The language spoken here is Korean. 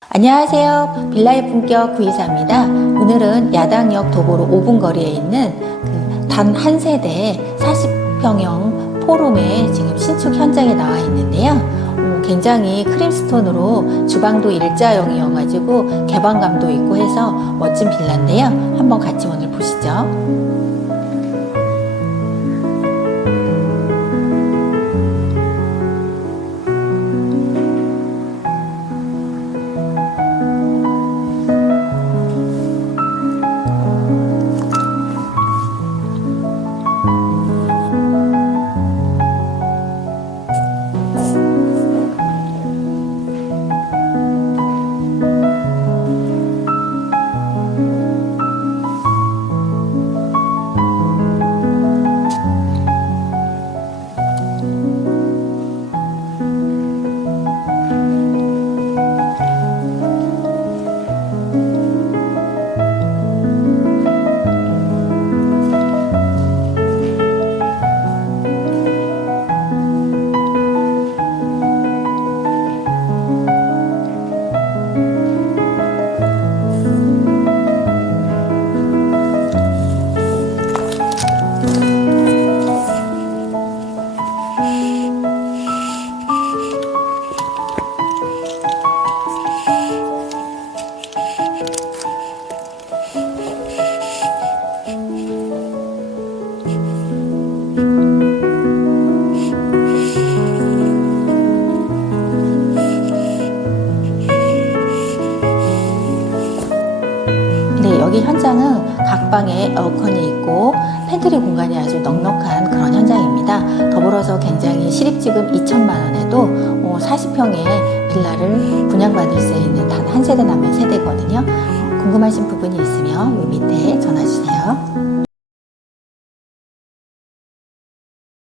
안녕하세요. 빌라의 품격 구이사입니다. 오늘은 야당역 도보로 5분 거리에 있는 그 단한 세대 40평형 포룸의 지금 신축 현장에 나와 있는데요. 어, 굉장히 크림스톤으로 주방도 일자형이어가지고 개방감도 있고 해서 멋진 빌라인데요. 한번 같이 오늘 보시죠. 여기 현장은 각 방에 에어컨이 있고 팬트리 공간이 아주 넉넉한 그런 현장입니다. 더불어서 굉장히 시립지금 2천만 원에도 40평의 빌라를 분양받을 수 있는 단 한 세대 남은 세대거든요. 어, 궁금하신 부분이 있으면 위 밑에 전화 주세요.